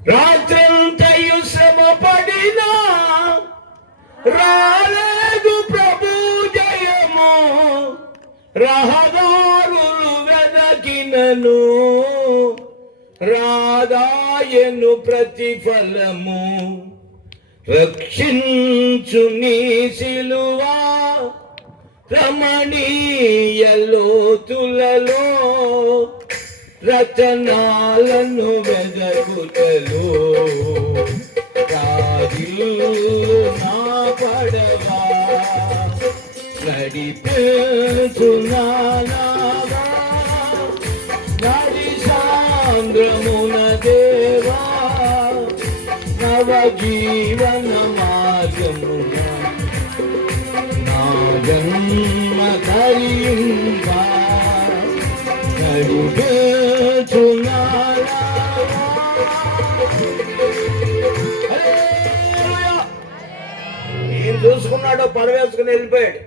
రాత్రంతయు శ్రమ పడినా రాలేదు ప్రభు జయము, రహదారులు వెదకినను రాదాయను ప్రతిఫలము. రక్షించు నీ సిలువా రమణీయ లోతులలో, రచనాలను వెదకుటలో రాజిల్లు నా పడవా, నడిపించు నా నావా నడి సాంద్రమున దేవా, నవ జీవన మార్గమున నా జన్మ తరింపా, నడిపించు నా నావా. ఏం చూసుకున్నాడో పడవేసుకుని వెళ్ళిపోయాడు.